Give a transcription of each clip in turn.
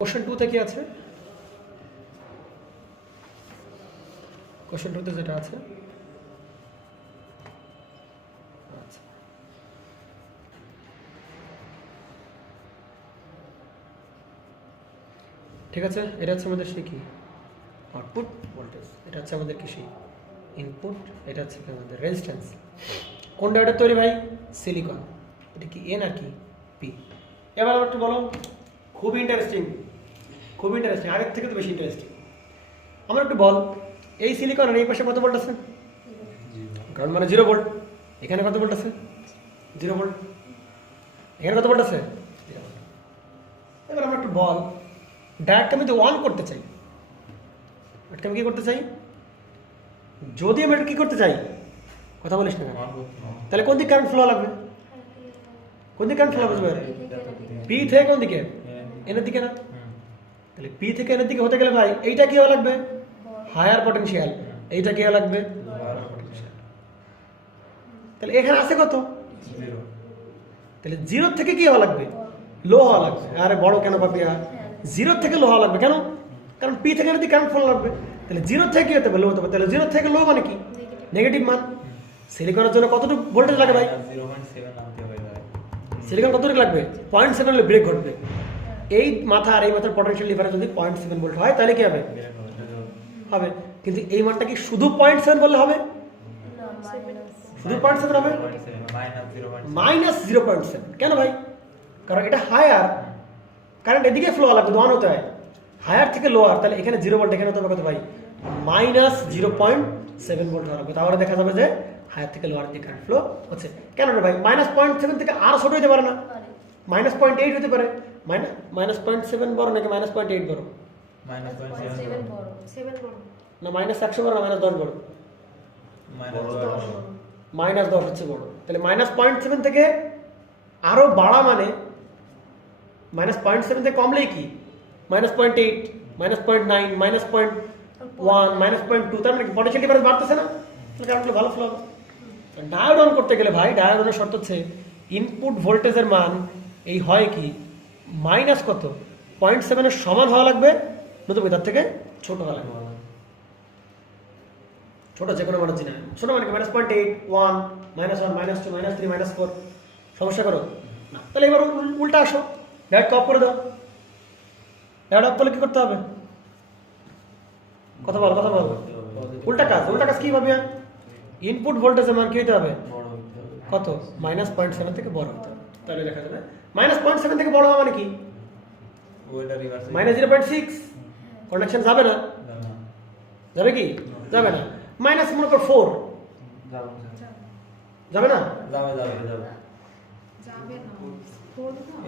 Question 2 তে কি আছে? কোশ্চেন 2 তে যেটা আছে, আচ্ছা ঠিক আছে, এটা হচ্ছে আমাদের সেই কি আউটপুট ভোল্টেজ, এটা হচ্ছে আমাদের কি সেই ইনপুট, এটা হচ্ছে কি আমাদের রেজিস্ট্যান্স। কোন ডায়োডের তৈরি ভাই? সিলিকন। এটা কি এন আর কি পি। এবার আমার একটু বলো, খুব ইন্টারেস্টিং, খুব ইন্টারেস্টিং, আগের থেকে তো বেশি ইন্টারেস্টিং। আমার একটু বল, এই সিলিকনের এই পাশে কত ভোল্ট আছে? গ্রাউন্ড মানে 0 ভোল্ট। এখানে কত ভোল্ট আছে? 0 ভোল্ট। এখানে কত ভোল্ট আছে? 0 ভোল্ট। এবার আমরা একটু বল, ডায়োডকে আমি যদি অন করতে চাই, ডায়োডকে আমি কি করতে চাই? যদি আমি এটা কি করতে চাই, কথা বলিস না, তাহলে কোন দিকে কারেন্ট ফ্লো লাগবে? কোন দিকে কারেন্ট ফ্লো হবে? পি থেকে কোন দিকে? এনের দিকে না? তাহলে পি থেকে এনের দিকে হতে গেলে ভাই এইটা কি হওয়া লাগবে? Higher potential. এইটা কি হওয়া লাগবে? তাহলে এখানে আছে কত? 0। তাহলে 0 থেকে কি হওয়া লাগবে? লো হওয়া লাগবে। আরে বড় কেন পাবি? 0 থেকে লো হওয়া লাগবে কেন? কারণ পি থেকে এর দিকে কারেন্ট ফ্লো লাগবে। তাহলে 0 থেকে কি হতে পারে? লো হতে পারে। তাহলে 0 থেকে লো মানে কি? নেগেটিভ মান। সিলিকনের জন্য কতটুকু ভোল্টেজ লাগে ভাই? 0.7 আনতে হবে ভাই। সিলিকন কতটুকু লাগবে? 0.7 হলে ব্রেক ঘটবে। এই মাথা আর এই মাথার পটেনশিয়াল ডিফারেন্স যদি 0.7 ভোল্ট হয় তাহলে কি হবে? হবে। কিন্তু এই মানটা কি শুধু 0.7 বললে হবে? শুধু 0.7 হবে? -0.7। কেন ভাই? কারণ এটা হায়ার, কারেন্ট এদিকে ফ্লো লাগবে, অন হতে হয়। হায়ার থেকে লোয়ার, তাহলে এখানে 0 ভোল্ট, এখানে হতে হবে কত ভাই? -0.7 ভোল্ট হওয়া লাগবে। তাহলে দেখা যাবে যে হায়ার থেকে লোয়ার দিকে কারেন্ট ফ্লো হচ্ছে। কেন রে ভাই? -0.7 থেকে আরো ছোট হতে পারে না? -0.8 হতে পারে। -0.7 বড় নাকি -0.8 বড়? -0.7 বড়, 7 বড়। না -100 বড় না -10 বড়? -10 হচ্ছে বড়। তাহলে -0.7 থেকে আরো বাড়া মানে -0.7 থেকে কমলেই কি? -0.8, -0.9, -0.1, -0.2, তার মানে পটেনশিয়াল ডিফারেন্স বাড়তেছে না? তাহলে কারেন্ট ভালো ফ্লো হবে। ডায়োড অন করতে গেলে ভাই, ডায়োড অনের শর্ত হচ্ছে ইনপুট ভোল্টেজের মান এই হয় কি মাইনাস কত 0.7 এর সমান হওয়া লাগবে, নতুবা তার থেকে ছোট হওয়া লাগবে। ছোট যে কোনো মানের জিনিস, ছোট মানে কি -0.8, 1, -1, -2, -3, -4, সমস্যা করো না। তাহলে এবার উল্টা আসো, ডায়োডকে অফ করে দাও। ডায়োড অফ করলে কি করতে হবে? কথা বল, কথা বল। উল্টা কাজ, উল্টা কাজ কি ভাবে? ইনপুট ভোল্টেজের মান কি হতে হবে? কত? -0.7 থেকে বড় হতে হবে। তাহলে দেখা যাবে -0.7 থেকে বড় হওয়া মানে কি? -0.6। কানেকশন যাবে না? যাবে কি? যাবে না। মাইনাস মনে কর 4 যাবে না? যাবে যাবে না।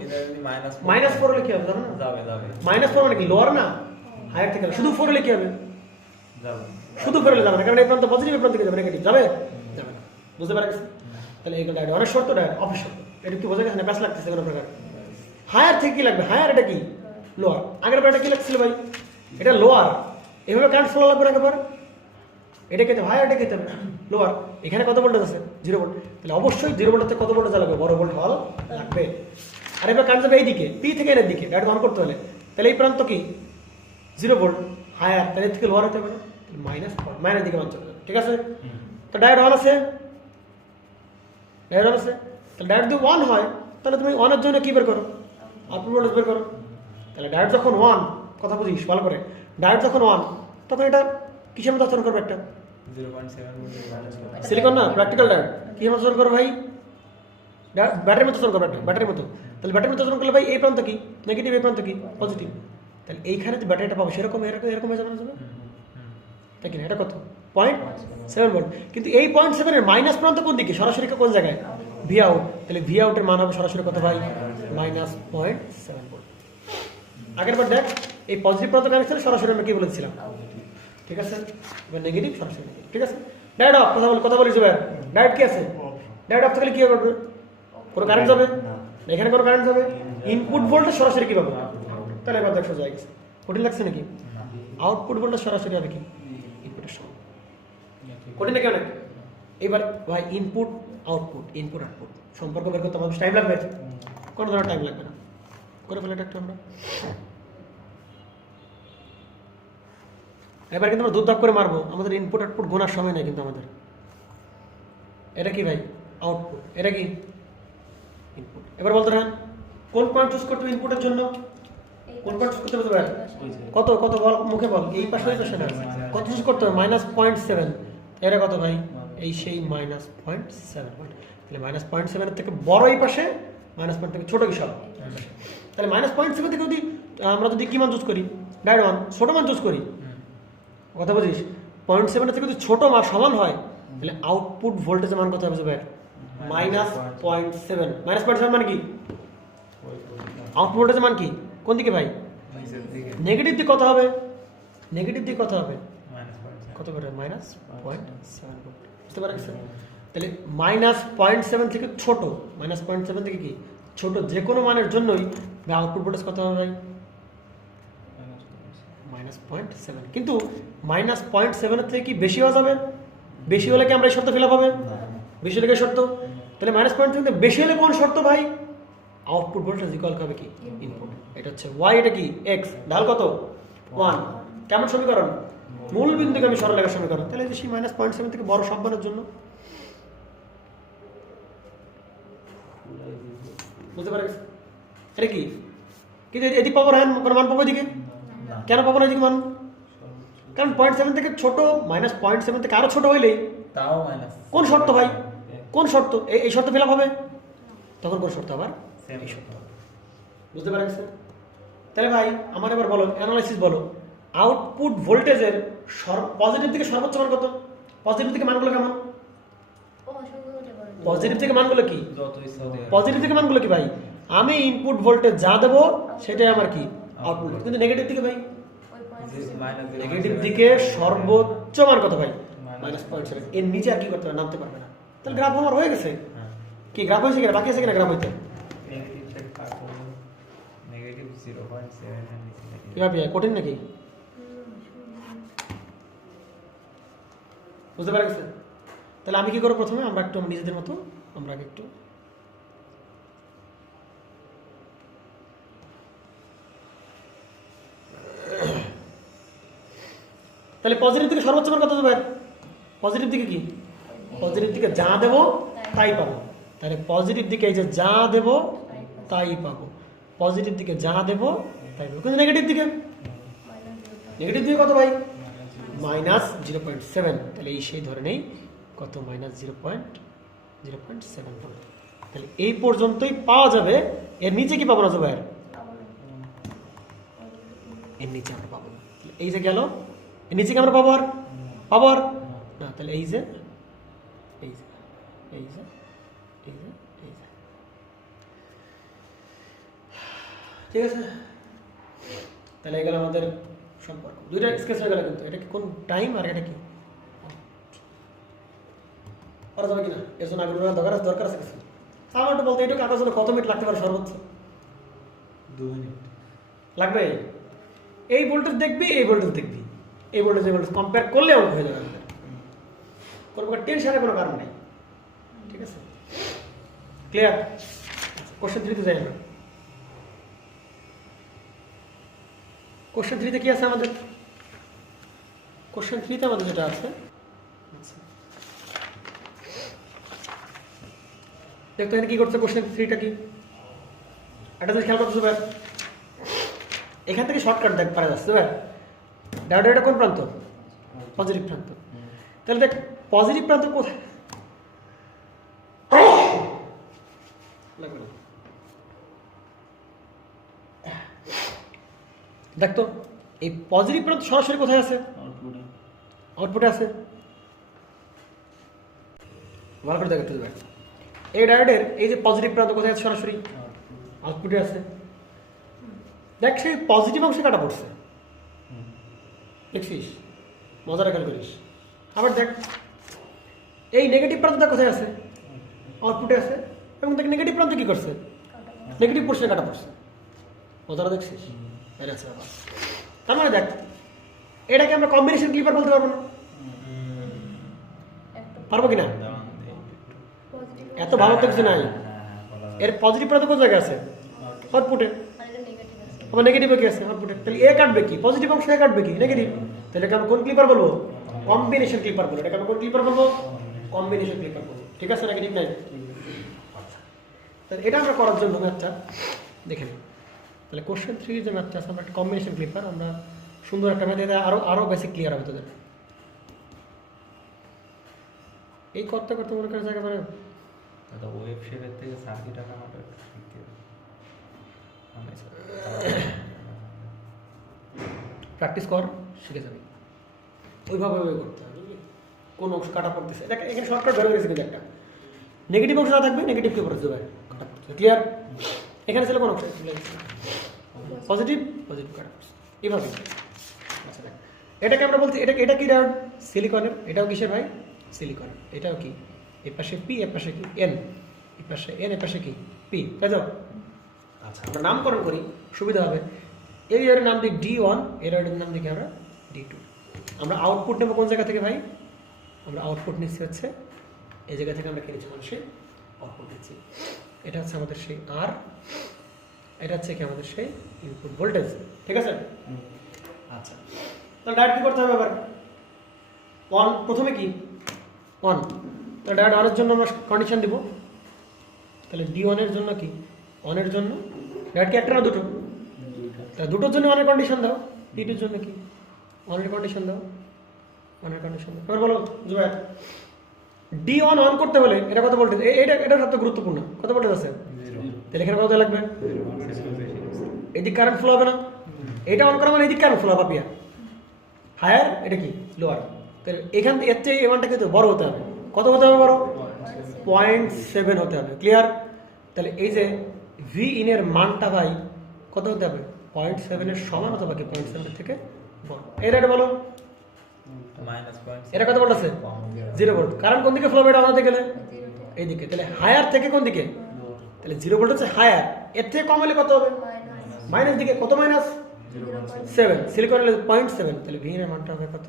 এটা যদি -4 হলে কি হবে? যাবে না? যাবে -4 মানে কি লোয়ার না হায়ার থেকে? শুধু 4 হলে কি হবে? যাবে শুধু 4 হলে যাবে না, কারণ এই প্রান্ত পজিটিভ, এই প্রান্ত কি যাবে নেগেটিভ, যাবে? যাবে না। বুঝতে পারা গেছে? তাহলে এইগুলো ডায়োড অনেক শর্ত, ডায়োড অফ শর্ত। এটা কি বোঝা গেছে না? প্যাস লাগতেছে কোনো প্রকার? হায়ার থেকে কি লাগবে? হায়ার এটা কি? লোয়ার। আগের বার এটা কি লাগছিল ভাই? এটা লোয়ার। এভাবে কারেন্ট ফ্লো লাগবে না একবার? এটা খেতে হায়ার, এটা খেতে হবে লোয়ার। এখানে কত ভোল্টেজ আছে? 0 ভোল্ট। তাহলে অবশ্যই 0 ভোল্টের থেকে কত ভোল্টেজ লাগবে? বড় ভোল্ট হওয়া লাগবে। আর এবার কারেন্ট যাবে এইদিকে, পি থেকে এর দিকে, ডায়োড অন করতে হলে। তাহলে এই প্রান্ত কি 0 ভোল্ট হায়ার, তাহলে এর থেকে লোয়ার হতে হবে না? মাইনাস দিকে মান চলে যাবে। ঠিক আছে? তো ডায়োড অন আছে, ডায়োড অন আছে। তাহলে ডায়োড যদি 1 হয়, তাহলে তুমি 1 এর জন্য কি বের করো? আউটপুট ভোল্টেজ বের করো। তাহলে ডায়োড যখন 1, কথা বুঝিস ভালো করে, ডায়োড যখন 1, তখন এটা কিসের মতো আচরণ করবে? একটা 0.7 সিলিকন না, প্র্যাকটিক্যাল ডায়োড কি আচরণ করবে ভাই? ব্যাটারির মতো আচরণ করবে, একটা ব্যাটারির মতো। তাহলে ব্যাটারির মতো আচরণ করলে ভাই এই প্রান্ত কি নেগেটিভ, এই প্রান্ত কি পজিটিভ। তাহলে এইখানে যে ব্যাটারিটা পাবো সেরকম এরকম এরকম হয়ে যাবে না? তাই কিনা? এটা কত? 0.7 ভোল্ট। কিন্তু এই 0.7 এর মাইনাস প্রান্ত কোন দিকে? সরাসরি কোন জায়গায়? V out. তাহলে ভি আউটের মান হবে সরাসরি কত ভাই? -0.7 ভোল্ট। আগের বার দেখ, এই পজিটিভ প্রান্ত কানেকশন সরাসরি আমরা কি বলেছিলাম? ঠিক আছে? এবার নেগেটিভ, সরাসরি নেগেটিভ। ঠিক আছে? ডায়োড অফ, কথা বলিস এবার। ডায়োড কি আছে? ডায়োড অফ থাকলে কি হবে? কোনো কারেন্ট যাবে? এখানে কোনো কারেন্ট যাবে? ইনপুট ভোল্টেজ সরাসরি কি পাবো? তাহলে এবার দেখ সোজা হয়ে গেছে। কঠিন লাগছে নাকি? আউটপুট ভোল্টেজ সরাসরি হবে কি ইনপুটের সঙ্গে। কঠিন নাকি অনেক? এবার ভাই ইনপুট আউটপুট, ইনপুট আউটপুট সম্পর্ক বের করতে আমাদের টাইম লাগবে? কোনো ধরনের টাইম লাগবে না, করে ফেলে এটা একটু আমরা। এবার কিন্তু আমরা দুধাপ করে মারবো, আমাদের ইনপুট আউটপুট গোনার সময় নেই কিন্তু আমাদের। এটা কি ভাই? আউটপুট। এটা কি? ইনপুট। এবার বলতে না কোন পয়েন্ট চুজ করতে হবে ইনপুটের জন্য? কোন পয়েন্ট চুজ করতে হবে ভাই? কত কত বল, মুখে বল। এই পাশে ওই পাশে না, কত চুজ করতে হবে? -0.7। এটা কত ভাই? এই সেই -0.7। তাহলে -0.7 থেকে বড় এই পাশে, -0.7 থেকে ছোট কি সব? তাহলে -0.7 থেকে যদি আমরা যদি কি মান চুজ করি? ডাইরেক্ট মান, ছোট মান চুজ করি। কথা বুঝিস? 0.7 থেকে যদি ছোট মান সমান হয় তাহলে আউটপুট ভোল্টেজের মান কত হবে ভাই? -0.7। -0.7 মানে কি? আউটপুট ভোল্টেজের মান কি? কোন দিকে ভাই? নেগেটিভ দিকে কত হবে? নেগেটিভ দিকে কত হবে? কত করে? -0.7 ভোল্ট। বুঝতে পারছেন? তাহলে -0.7 থেকে ছোট, -0.7 থেকে কি ছোট যে কোনো মানের জন্যই আউটপুট ভোল্টেজ কত হবে ভাই? -0.7। কিন্তু -0.7 থেকে কি বেশি হয়ে যাবে? বেশি হলে কি আমরা এই শর্ত ফিল আপ হবে? বেশি হলে কি শর্ত? তাহলে -0.7 থেকে বেশি হলে কোন শর্ত ভাই? আউটপুট ভোল্টেজ ইকুয়াল হবে কি? ইনপুট। এটা হচ্ছে y, এটা কি x, ঢাল কত? 1। কেমন সমীকরণ? মূল বিন্দুকে আমি সরলরেখার সমীকরণ। তাহলে এই -0.7 থেকে বড় সব মানের জন্য বুঝতে পারছ? এটা কি? কিন্তু এদিকে পাবো না, কোনো মান পাবো এদিকে? কেন পাবো না এদিকে মান? কারণ 0.7 থেকে ছোট, -0.7 থেকে আরো ছোট হইলেই তাও মাইনাস। কোন শর্ত ভাই? কোন শর্ত? এই শর্ত ফিল আপ হবে, তখন কোন শর্ত আবার? সেম এই শর্ত। বুঝতে পারছেন? তাহলে ভাই আমার এবার বলো, অ্যানালাইসিস বলো, আউটপুট ভোল্টেজের পজিটিভ থেকে সর্বোচ্চ মান কত? পজিটিভ থেকে মানগুলো কেমন? পজিটিভ থেকে মানগুলো কি? যত ইচ্ছা দিয়ে পজিটিভ থেকে মানগুলো কি ভাই? আমি ইনপুট ভোল্টেজ যা দেবো সেটাই আমার কি? আউটপুট। কিন্তু নেগেটিভ দিকে ভাই, নেগেটিভ দিকে সর্বোচ্চ মান কত ভাই? -0.7। এর নিচে আর কি করতে হবে? নামতে পারবে না। তাহলে গ্রাফ আমার হয়ে গেছে। কি গ্রাফ হয়েছে কিনা? বাকি আছে কিনা গ্রাফ হইতে? নেগেটিভ থেকে কাট করব -0.7 এর নিচে নাকি? কিভাবে কঠিন নাকি? বুঝতে পারা গেছে? তাহলে আমি কি করবো? প্রথমে আমরা একটু নিজেদের মতো আমরা আগে একটু তাহলে পজিটিভ দিকে সর্বোচ্চ মান কত দেবে? পজিটিভ দিকে কি? পজিটিভ দিকে যা দেবো তাই পাবো। তাহলে পজিটিভ দিকে এই যে যা দেবো তাই পাবো, পজিটিভ দিকে যা দেবো তাই পাবো। কিন্তু নেগেটিভ দিকে, নেগেটিভ দিকে কত ভাই? -0.7। তাহলে এই সেই ধরে নেই কত? -0.7 পাবো। তাহলে এই পর্যন্তই পাওয়া যাবে। এর নিচে কি পাবো না ভাই? এর নিচে আমরা পাবো না। এই যে গেল, এর নিচে কি আমরা পাবো আর? পাবো আর না। তাহলে এই যে, এই যে, এই যে, এই যে, এই যে, ঠিক আছে? তাহলে এগুলো আমাদের সম্পর্ক দুইটা স্কেচ হয়ে গেল। কিন্তু এটা কি কোন টাইম আর এটা কি করা যাবে কিনা এর জন্য আগ্রহ দরকার আছে কিছু? আমার একটু বলতে, এটা কাটার জন্য কত মিনিট লাগতে পারে সর্বোচ্চ? 2 মিনিট লাগবে। এই ভোল্টেজ দেখবি, এই ভোল্টেজ দেখবি, এই ভোল্টেজ এই ভোল্টেজ কম্পেয়ার করলে অঙ্ক হয়ে যাবে। কোনো টেনশনের কোনো কারণ নেই। ঠিক আছে? ক্লিয়ার? কোশ্চেন 3 তে যাই আমরা। কোশ্চেন 3 তে কি আছে আমাদের? কোশ্চেন 3 তে আমাদের যেটা আছে, দেখতো এখানে কি করছে? কোশ্চেন 3টা কি? একটা জিনিস খেয়াল করতেছো ভাই, এখান থেকে শর্টকাট দেখ পারা যাচ্ছে ভাই। এটা কোন প্রান্ত? পজিটিভ প্রান্ত। তাহলে দেখ পজিটিভ প্রান্ত কোথায়? দেখ তো এই পজিটিভ প্রান্ত সরাসরি কোথায় আছে? আউটপুটে। আউটপুটে আছে। ভালো করে দেখ একটু ভাই, এই ডায়োডের এই যে পজিটিভ প্রান্ত কোথায় আছে? সরাসরি আউটপুটে আছে। দেখ সেই পজিটিভ অংশে কাটা পড়ছে, দেখছিস? মজাটা খেয়াল করিস। আবার দেখ এই নেগেটিভ প্রান্তটা কোথায় আছে? আউটপুটে আছে। এবং দেখ নেগেটিভ প্রান্ত কি করছে? নেগেটিভ পোর্শনে কাটা পড়ছে। মজাটা দেখছিস? এটা আছে ব্যাপার। তার মানে দেখ এটাকে আমরা কম্বিনেশন ক্লিপার বলতে পারবো না? পারবো কিনা? এত ভালো তো কিছু নাই। এর পজিটিভ প্রান্ত কোন জায়গায় আছে? আউটপুটে। আবার নেগেটিভে কি আছে? আউটপুটে। তাহলে এ কাটবে কি? পজিটিভ অংশ এ কাটবে কি? নেগেটিভ। তাহলে এটাকে আমরা কোন ক্লিপার বলবো? কম্বিনেশন ক্লিপার বলবো। এটাকে আমরা কোন ক্লিপার বলবো? কম্বিনেশন ক্লিপার বলবো। ঠিক আছে নাকি ঠিক নাই? তাহলে এটা আমরা করার জন্য ম্যাথটা দেখে নিই। তাহলে কোশ্চেন 3 যে ম্যাথটা আছে আমরা একটা কম্বিনেশন ক্লিপার, আমরা সুন্দর একটা ম্যাথ, এটা আরো বেশি ক্লিয়ার হবে তোদের। এই করতে করতে মনে করে একেবারে দাদা ওয়েব শেপের থেকে সার্কিট আঁকানোটা একটু শিখতে হবে। প্র্যাকটিস কর, শিখে যাবি। ওইভাবে করতে হবে, বুঝলি? কোন অংশ কাটা পড়তেছে দেখ, এখানে শর্টকাট ধরে গেছে কিন্তু একটা নেগেটিভ অংশ না থাকবে, নেগেটিভ কে পড়তে হবে কাটা পড়তেছে। ক্লিয়ার? এখানে ছিল কোন অংশ? পজিটিভ, পজিটিভ কাটা পড়ছে এইভাবে। আচ্ছা দেখ, এটাকে আমরা বলছি এটা কি ডায়োড? সিলিকনের। এটাও কিসের ভাই? সিলিকন। এটাও কি? এর পাশে পি, এর পাশে কি? এন। এর পাশে এন, এর পাশে কি? পি। তাই তো? আচ্ছা, আমরা নামকরণ করি, সুবিধা হবে। এই এর নাম দিই D1, এর নাম দিই আমরা D2। আমরা আউটপুট নেব কোন জায়গা থেকে ভাই? আমরা আউটপুট নিচ্ছি হচ্ছে এই জায়গা থেকে। আমরা কি নিচ্ছি? মানুষের আউটপুট নিচ্ছি। এটা হচ্ছে আমাদের সেই আর, এটা হচ্ছে কি আমাদের সেই ইনপুট ভোল্টেজ। ঠিক আছে? আচ্ছা, তাহলে ডায়োড কি করতে হবে এবার? অন। প্রথমে কি? অন। তাহলে ডায়োড অনের জন্য আমরা কন্ডিশন দিব। তাহলে D1 এর জন্য কি? অনের জন্য ডায়োড কি একটা না দুটো? তাহলে দুটোর জন্য অনের কন্ডিশন দাও। D2 এর জন্য কি? অনের কন্ডিশন দাও। অনের কন্ডিশন দাও। এবার বলো জুবাইর, D1 অন করতে হলে এটা কত ভোল্টেজ? এটা সবচেয়ে গুরুত্বপূর্ণ। কত ভোল্টেজ আছে? তাহলে এখানে কত লাগবে? এদিক কারেন্ট ফ্লো হবে না? এটা অন করা মানে এদিক কারেন্ট ফ্লো হবে পাপিয়া। হায়ার, এটা কি? লোয়ার। তাহলে এখান থেকে এর চেয়ে এমানটা কিন্তু বড় হতে হবে। কত হতে হবে বড়? 0.7 হতে হবে। ক্লিয়ার? তাহলে এই যে ভি ইন এর মানটা ভাই কত হতে হবে? 0.7 এর সমান অথবা কি 0.7 এর থেকে বড়। এই রেট বলো, এটা কত ভোল্ট আছে? 0 ভোল্ট। কারেন্ট কোন দিকে ফ্লো হবে? এটা আমাদের গেলে এইদিকে। তাহলে হায়ার থেকে কোন দিকে? তাহলে 0 ভোল্ট হচ্ছে হায়ার। এর থেকে কম হলে কত হবে? মাইনাস দিকে। কত মাইনাস? 7। সিলিকন হলে 0.7। তাহলে ভি এর মানটা হবে কত?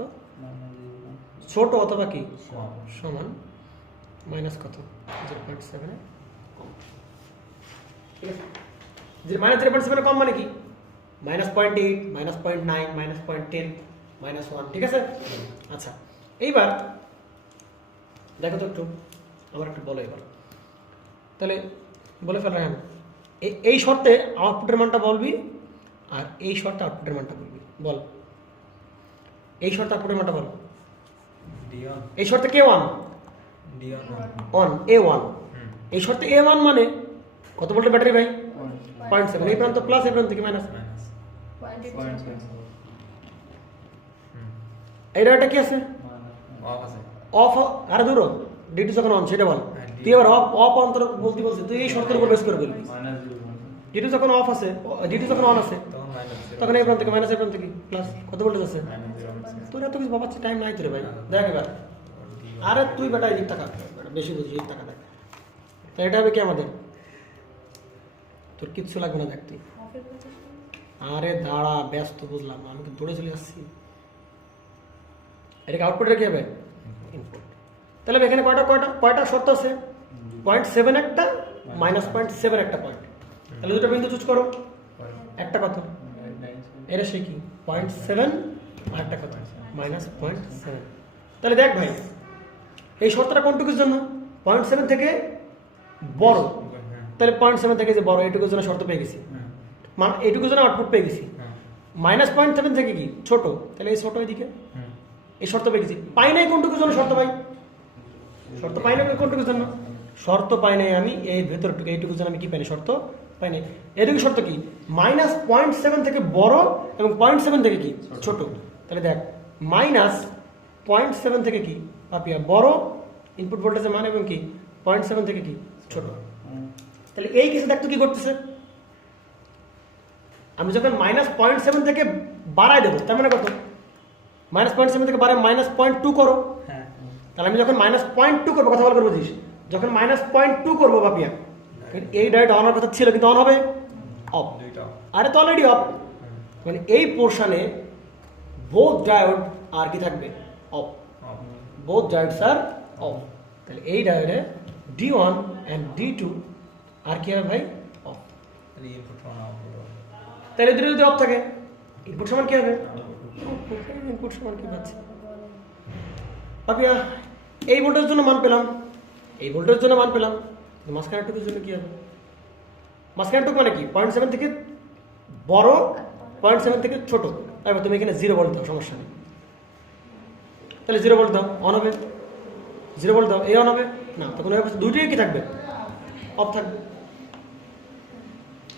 ছোট অথবা কি সমান মাইনাস কত? 0.7 এর কম। ঠিক আছে? যে মাইনাস 0.7 এর কম মানে কি? -0.8, -0.9, -0.10, -1। ঠিক আছে? আচ্ছা, এইবার দেখো তো একটু, আমার একটু বলো এবার। তাহলে বলে ফেল রায়হান, এই শর্তে আউটপুটের মানটা বলবি, আর এই শর্তে আউটপুটের মানটা বলবি। বল, এই শর্তে আউটপুটের মানটা বল। এই শর্তে K1 অন, A1। এই শর্তে A1 মানে কত ভোল্টের ব্যাটারি ভাই? 0.7। এই প্রান্ত প্লাস, এই প্রান্ত থেকে মাইনাস। এই ডায়োডটা কি আছে? অফ। আরে দূর, D2 যখন অন সেটা বল। তুই এবার অফ অন্তর বলছি, তুই এই শর্তের উপর বেস করে বলবি। D2 যখন অফ আছে, D2 যখন অন আছে, তখন এই প্রান্ত থেকে মাইনাস, এই প্রান্ত থেকে প্লাস। কত ভোল্টেজ আছে? তোর এত কিছু বাবাচ্ছে টাইম নাই তোরে ভাই। দেখ এবার, আরে তুই বেটা এদিক টাকা বেশি বুঝি, এই টাকা দেখ। তো এটা হবে কি আমাদের? তোর কিচ্ছু লাগবে না, দেখ তুই। আরে দাঁড়া, ব্যস্ত, বুঝলাম, আমি তো দৌড়ে চলে আসছি। এটাকে আউটপুট রেখে হবে ইনপুট। তাহলে এখানে কয়টা শর্ত আছে? 0.7 একটা, -0.7 একটা পয়েন্ট। তাহলে দুটো বিন্দু চুজ করো। একটা কত? এটা সে কি? 0.7, আর একটা কত? -0.7। তাহলে দেখ ভাই, এই শর্তটা কোনটুকুর জন্য? 0.7 থেকে বড়। তাহলে 0.7 থেকে যে বড়, এইটুকুর জন্য শর্ত পেয়ে গেছি। এইটুকুর জন্য আউটপুট পেয়ে গেছি। -0.7 থেকে কি? ছোট। তাহলে এই ছোট এদিকে এই শর্ত পেয়ে গেছি। পাই নাই কোনটুকুর জন্য শর্ত পাই? শর্ত পাই নাই কোনটুকুর জন্য? শর্ত পাই নাই আমি এই ভেতরটুকু, এইটুকুর জন্য আমি কি পাইনি? শর্ত পাই নাই। এটুকু শর্ত কি? -0.7 থেকে বড় এবং 0.7 থেকে কি? ছোট। তাহলে দেখ, -0.7 থেকে কি পাপিয়া? বড় ইনপুট ভোল্টেজের মান, এবং কি 0.7 থেকে কি? ছোট। তাহলে এই কেসে দেখ তো কি করতেছে? আমি যখন -0.7 থেকে বাড়াই দেবো, তার মানে কত? -0.7 থেকে বাড়ায় -0.2 করো। তাহলে আমি যখন -0.2 করবো, কথা বল করবো বুঝিস, যখন -0.2 করবো বাপিয়া, এই ডায়োড অন হওয়ার কথা ছিল, কিন্তু অন হবে অফ। আরে তো অলরেডি অফ। মানে এই পোর্শনে বোথ ডায়োড আর কি থাকবে? অফ। বোথ ডায়োডস আর অফ। তাহলে এই ডায়োডে D1 অ্যান্ড D2 আর কি হবে ভাই অফ। ইনপুট অন আউটপুট তাহলে দুটো যদি অফ থাকে ইনপুট সমান কি হবে ইনপুট সমান কি পাচ্ছি পাপিয়া এই ভোল্টেজের জন্য মান পেলাম এই ভোল্টেজের জন্য মান পেলাম মাঝখানের টুকুর জন্য কি হবে মাঝখানের টুকু মানে কি 0.7 থেকে বড় 0.7 থেকে ছোট এবার তুমি এখানে 0 ভোল্ট দাও সমস্যা নেই তাহলে 0 ভোল্ট দাও অন হবে 0 ভোল্ট দাও এই অন হবে না তখন দুইটাই কি থাকবে অফ থাকবে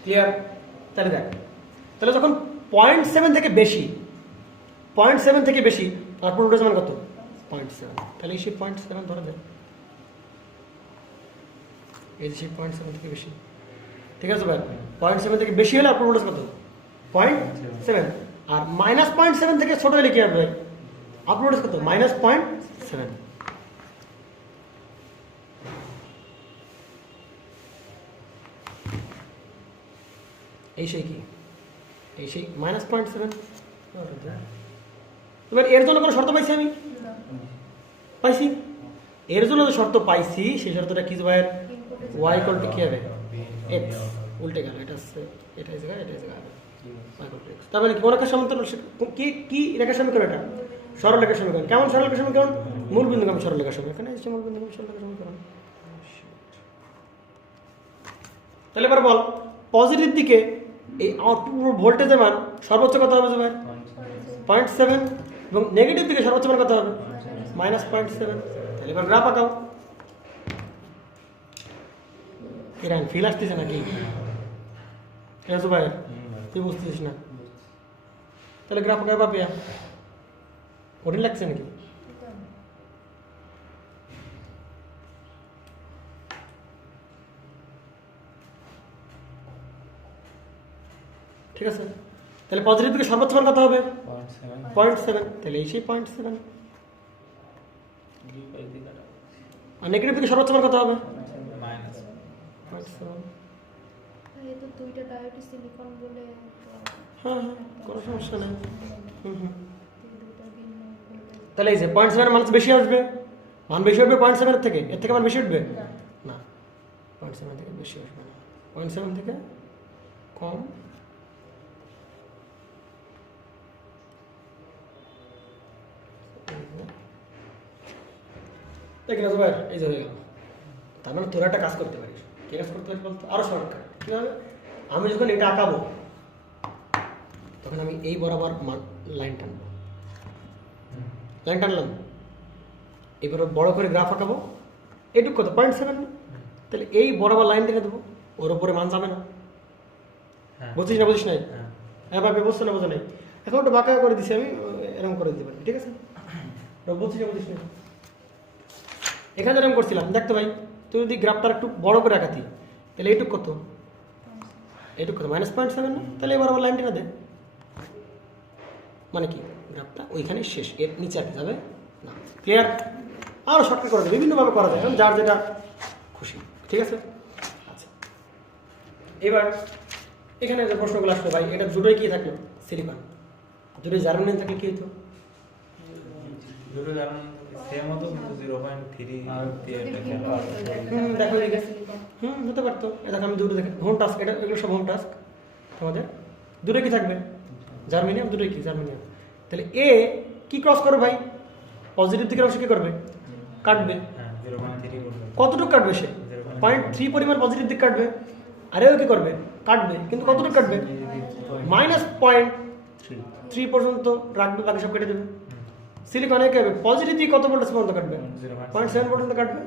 ক্লিয়ার তাহলে দেখ তাহলে যখন 0.7 থেকে বেশি 0.7 থেকে বেশি তারপর ভোল্টেজ মান কত 0.7 তাহলে এই 0.7 ধরে দেয় এই যে 0.7 থেকে বেশি ঠিক আছে ভাই 0.7 থেকে বেশি হলে আপনার ভোল্টেজ কত 0.7 আর -0.7 থেকে ছোট হলে কি হবে ভাই আপনার ভোল্টেজ কত -0.7 এই সেই কি এই সেই -0.7 এবার এর জন্য কোনো শর্ত পাইছি আমি পাইছি এর জন্য যে শর্ত পাইছি সেই শর্তটা কি ভাই y = কি হবে x উল্টে গেল এটা আছে এটা এই জায়গা এটা এই জায়গা y = x তার মানে কি কোন রেখার সমান্তরাল কি কি রেখার সমীকরণ এটা সরলরেখার সমীকরণ কেমন সরলরেখার সমীকরণ মূল বিন্দুগামী সরলরেখার সমীকরণ এখানে আছে মূল বিন্দুগামী সরলরেখার সমীকরণ তাহলে এবার বল পজিটিভ দিকে এই আউটপুট ভোল্টেজের মান সর্বোচ্চ কত হবে ভাই 0.7 এবং নেগেটিভ দিকে সর্বোচ্চ মান কত হবে -0.7 তাহলে এবার গ্রাফ আঁকাও ইরান ফিল আসতেছে নাকি কেন ভাই তুই বুঝতেছিস না তাহলে গ্রাফ আঁকা পাপিয়া কঠিন লাগছে নাকি ঠিক আছে তাহলে পজিটিভ দিকে সর্বোচ্চ মান কত হবে 0.7 তাহলে এই সেই 0.7 আর নেগেটিভ দিকে সর্বোচ্চ মান কত হবে -0.7 এই তো দুইটা ডায়োড সিলিকন বলে হ্যাঁ হ্যাঁ কোনো সমস্যা নেই দুটো ভিন্ন ভোল্টেজ তাহলে এই যে 0.7 এর মান বেশি আসবে মান বেশি হবে 0.7 এর থেকে এর থেকে মান বেশি উঠবে না 0.7 থেকে বেশি আসবে না 0.7 থেকে কম দেখি না ভাই এই যে হয়ে গেল তার মানে তোরা একটা কাজ করতে পারিস কি কাজ করতে পারিস বলতো আরো শর্টকাট কীভাবে আমি যখন এটা আঁকাবো তখন আমি এই বরাবর লাইন টানবো লাইন টানলাম এবার বড় করে গ্রাফ আঁকাবো এটুকু কত 0.7 তাহলে এই বরাবর লাইন টেনে দেবো ওর উপরে মান যাবে না বুঝছিস না বুঝিস নাই হ্যাঁ ভাবে বুঝছো না বোঝা নাই এখন একটু বাঁকা করে দিছি আমি এরকম করে দিতে পারি ঠিক আছে বুঝছিস না বুঝিস না এখানে এরকম করছিলাম দেখতো ভাই তুই যদি গ্রাফটা একটু বড় করে আঁকাতি তাহলে এইটুক কত এইটুক কত -0.7 না তাহলে এবার আবার লাইন টেনে দে মানে কি গ্রাফটা ওইখানে শেষ এর নিচে আর যাবে না ক্লিয়ার আরও শর্টকাট করা যায় বিভিন্নভাবে করা যায় এখন যার যেটা খুশি ঠিক আছে আচ্ছা এবার এখানে যে প্রশ্নগুলো আসলো ভাই এটা দুটোই কি থাকলো সিলিকন দুটোই জার্মানিয়ান থাকলে কি হতো দুটো জার্মান সেম হতো কিন্তু 0.3 দিয়ে দেখো এদিকে হতে পারতো এটা আমি দুটো দেখে হোম টাস্ক এটা এগুলো সব হোম টাস্ক তোমাদের দুটো কি থাকবে জার্মানিয়াম দুটোই কি জার্মানিয়াম তাহলে এ কি ক্রস করবে ভাই পজিটিভ দিকের অংশ কি করবে কাটবে কতটুকু কাটবে সে 0.3 পরিমাণ পজিটিভ দিক কাটবে আরেও কি করবে কাটবে কিন্তু কতটুকু কাটবে -0.3 পর্যন্ত রাখবে বাকি সব কেটে দেবে সিলিকনে কি হবে পজিটিভ দিক কত ভোল্টেজ পর্যন্ত কাটবে 0.7 পর্যন্ত কাটবে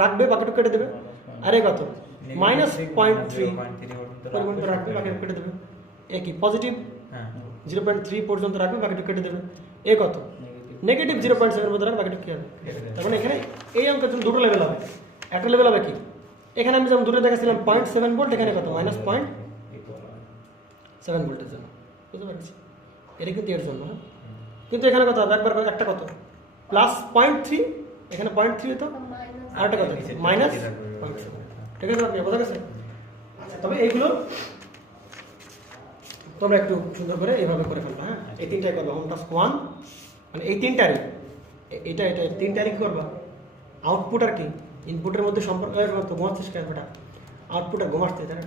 রাখবে বাকিটুকু কেটে দেবে আরে কত -0.3 পর্যন্ত রাখবে বাকিটুকু কেটে দেবে এ কি পজিটিভ 0.3 পর্যন্ত রাখবে বাকিটুকু কেটে দেবে এ কত নেগেটিভ 0.7 পর্যন্ত রাখবে বাকিটুকু কি হবে তার মানে এখানে এই অঙ্কের জন্য দুটো লেভেল হবে একটা লেভেল হবে কি এখানে আমি যেমন দুটো দেখাচ্ছিলাম 0.7 ভোল্ট এখানে কত -0.7 ভোল্টের জন্য বুঝতে পারছি এটা কিন্তু এর জন্য কিন্তু এখানে কত হবে একবার একটা কত +0.3 এখানে 0.3 হতো আর একটা কত -0.7 ঠিক আছে আপনি বোঝা গেছে আচ্ছা তবে এইগুলো তোমরা একটু সুন্দর করে এইভাবে করে ফেলবা হ্যাঁ এই তিনটাই করবা হোম টাস্ক 1 মানে এই তিনটারই এটা তিনটারই কি করবা আউটপুট আর কি ইনপুটের মধ্যে সম্পর্ক তো ঘুমাচ্ছিস কেন বেটা? আউটপুট আর ঘুমাচ্ছে তাই না?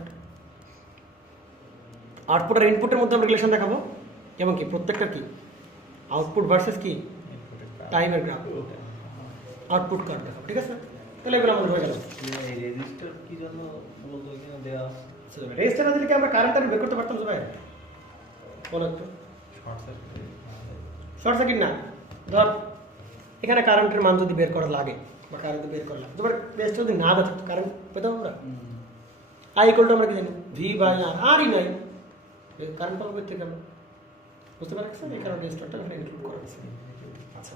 আউটপুট আর ইনপুটের মধ্যে আমরা রিলেশন দেখাবো এবং কি প্রত্যেকটার কি আউটপুট ভার্সেস কি টাইমের গ্রাফ, আউটপুট কার্ড দেখাবো, ঠিক আছে? তাহলে এগুলো আমাদের হয়ে গেল। এই রেজিস্টার কি জন্য বলতো এখানে দেওয়া আছে? রেজিস্টার না দিলে কি আমরা কারেন্ট বের করতে পারতাম সবাই? বলো একটু। শর্ট সার্কিট শর্ট সার্কিট না, ধর এখানে কারেন্টের মান যদি বের করা লাগে বা কারেন্ট বের করা লাগে, তোমার রেজিস্টার যদি না থাকতো কারেন্ট পেতাম আমরা? আই ইকুয়াল টু আমরা কি জানি ভি বাই আর, আরই নাই, কারেন্ট পাবো কোথা থেকে আমরা? বুঝতে পারছেন? এই কারণে রেজিস্টারটা এখানে ইনক্লুড করা হয়েছে। আচ্ছা,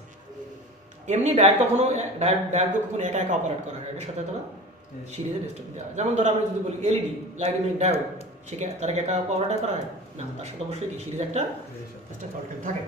এমনি ডায়োড কখনো ডায়োড কখনো একা একা অপারেট করা হয়, এটার সাথে তারা সিরিজে রেজিস্টার দেওয়া হয়। যেমন ধরো আমি যদি বলি এলইডি লাইটিং ডায়োড, সেটা তারা একা অপারেট করা হয় না, তার সাথে অবশ্যই কি সিরিজ একটা ফল্ট থাকে।